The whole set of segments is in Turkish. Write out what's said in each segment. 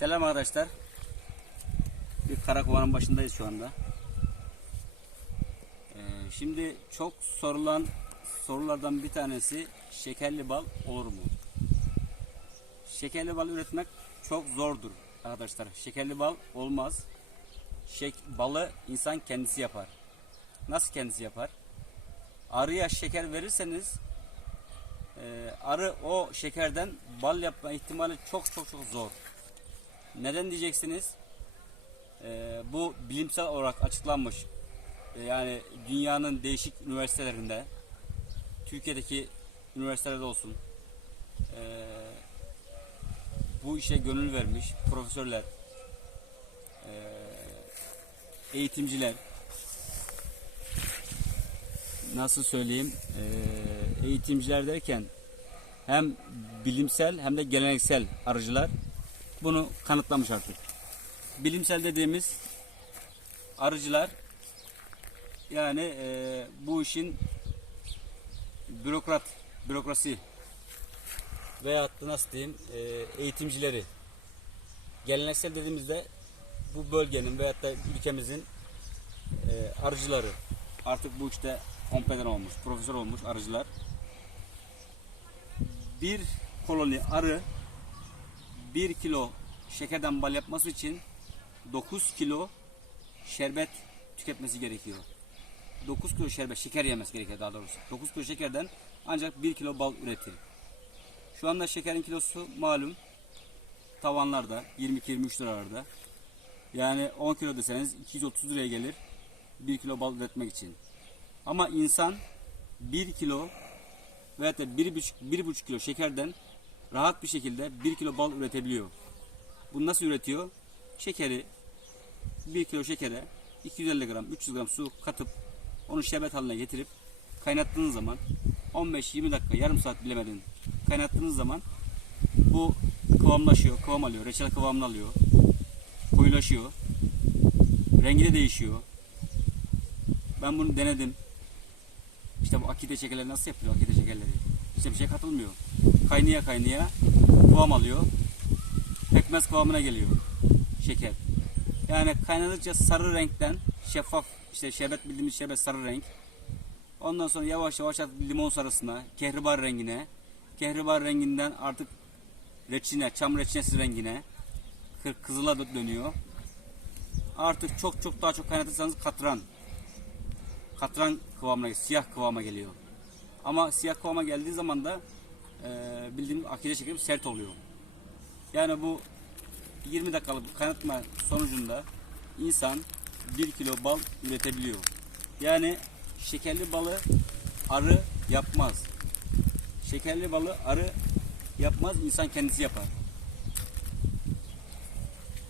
Selam arkadaşlar. Bir karakovanın başındayız şu anda. Ee, şimdi çok sorulan sorulardan bir tanesi şekerli bal olur mu? Şekerli bal üretmek çok zordur arkadaşlar. Şekerli bal olmaz. Şek, balı insan kendisi yapar. Nasıl kendisi yapar? Arıya şeker verirseniz e, arı o şekerden bal yapma ihtimali çok çok çok zor. Neden diyeceksiniz? Ee, bu bilimsel olarak açıklanmış. Ee, yani dünyanın değişik üniversitelerinde, Türkiye'deki üniversitelerde olsun, ee, bu işe gönül vermiş profesörler, ee, eğitimciler, nasıl söyleyeyim, ee, eğitimciler derken hem bilimsel hem de geleneksel arıcılar bunu kanıtlamış artık. Bilimsel dediğimiz arıcılar yani e, bu işin bürokrat, bürokrasi da nasıl diyeyim e, eğitimcileri. Geleneksel dediğimizde bu bölgenin veyahut da ülkemizin e, arıcıları. Artık bu işte kompeten olmuş, profesör olmuş arıcılar. Bir koloni arı 1 kilo şekerden bal yapması için 9 kilo şerbet tüketmesi gerekiyor. 9 kilo şerbet, şeker yemesi gerekiyor daha doğrusu. 9 kilo şekerden ancak 1 kilo bal üretir. Şu anda şekerin kilosu malum tavanlarda 22-23 liralarda. Yani 10 kilo deseniz 230 liraya gelir 1 kilo bal üretmek için. Ama insan 1 kilo veyahut da 1,5 1,5 kilo şekerden rahat bir şekilde 1 kilo bal üretebiliyor. Bunu nasıl üretiyor? Şekeri 1 kilo şekere 250 gram 300 gram su katıp onu şerbet haline getirip kaynattığınız zaman 15-20 dakika yarım saat bilemedin kaynattığınız zaman bu kıvamlaşıyor, kıvam alıyor, reçel kıvamını alıyor, koyulaşıyor, rengi de değişiyor. Ben bunu denedim. İşte bu akide şekerleri nasıl yapılıyor akide şekerleri? İşte şey katılmıyor. Kaynaya kaynaya kıvam alıyor. Pekmez kıvamına geliyor şeker. Yani kaynadıkça sarı renkten şeffaf işte şerbet bildiğimiz şerbet sarı renk. Ondan sonra yavaş yavaş artık limon sarısına, kehribar rengine, kehribar renginden artık reçine, çam reçinesi rengine, kızıla dö- dönüyor. Artık çok çok daha çok kaynatırsanız katran, katran kıvamına, siyah kıvama geliyor. Ama siyah kıvama geldiği zaman da e, bildiğim akide şekeri sert oluyor. Yani bu 20 dakikalık kaynatma sonucunda insan 1 kilo bal üretebiliyor. Yani şekerli balı arı yapmaz. Şekerli balı arı yapmaz, insan kendisi yapar.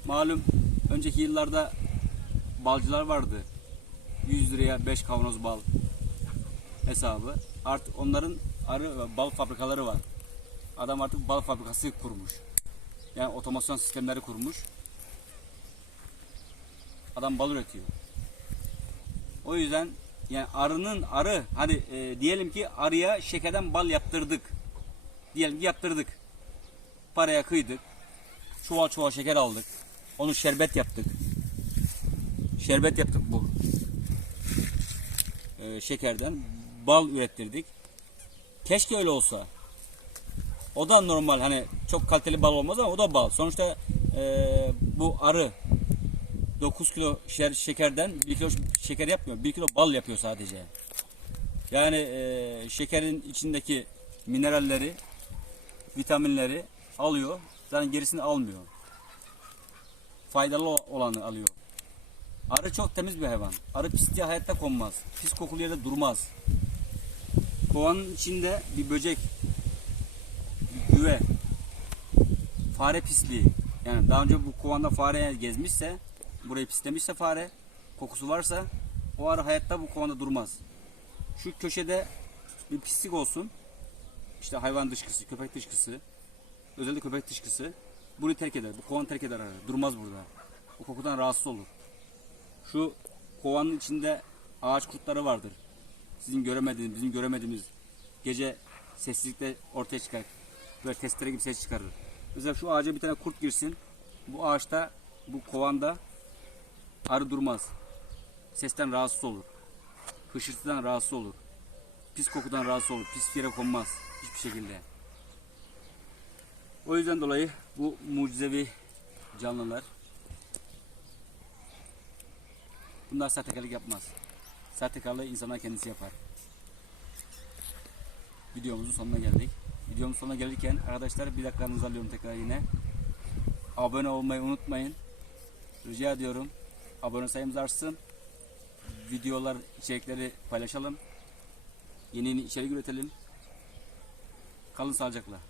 Malum önceki yıllarda balcılar vardı. 100 liraya 5 kavanoz bal hesabı. Artık onların arı bal fabrikaları var. Adam artık bal fabrikası kurmuş. Yani otomasyon sistemleri kurmuş. Adam bal üretiyor. O yüzden yani arının arı hadi e, diyelim ki arıya şekerden bal yaptırdık. Diyelim ki yaptırdık. Paraya kıydık. Çuval çuval şeker aldık. Onu şerbet yaptık. Şerbet yaptık bu e, şekerden bal ürettirdik. Keşke öyle olsa. O da normal hani çok kaliteli bal olmaz ama o da bal. Sonuçta e, bu arı 9 kilo şer, şekerden 1 kilo şeker yapmıyor. 1 kilo bal yapıyor sadece. Yani e, şekerin içindeki mineralleri, vitaminleri alıyor. Zaten gerisini almıyor. Faydalı olanı alıyor. Arı çok temiz bir hayvan. Arı pisliğe hayatta konmaz. Pis kokulu yerde durmaz. Kovanın içinde bir böcek, bir güve, fare pisliği. Yani daha önce bu kovanda fare gezmişse, burayı pislemişse fare, kokusu varsa o arı hayatta bu kovanda durmaz. Şu köşede bir pislik olsun. İşte hayvan dışkısı, köpek dışkısı, özellikle köpek dışkısı. Bunu terk eder. Bu kovanı terk eder. Durmaz burada. O kokudan rahatsız olur. Şu kovanın içinde ağaç kurtları vardır. Sizin göremediğiniz, bizim göremediğimiz gece sessizlikte ortaya çıkar. Böyle testere gibi ses çıkarır. Mesela şu ağaca bir tane kurt girsin. Bu ağaçta, bu kovanda arı durmaz. Sesten rahatsız olur. Hışırtıdan rahatsız olur. Pis kokudan rahatsız olur. Pis yere konmaz. Hiçbir şekilde. O yüzden dolayı bu mucizevi canlılar bunlar sahtekarlık yapmaz. Sahtekarlığı insanlar kendisi yapar. Videomuzun sonuna geldik. Videomuzun sonuna gelirken arkadaşlar bir dakikanızı alıyorum tekrar yine. Abone olmayı unutmayın. Rica ediyorum. Abone sayımız artsın. Videolar, içerikleri paylaşalım. Yeni yeni içerik üretelim. Kalın sağlıcakla.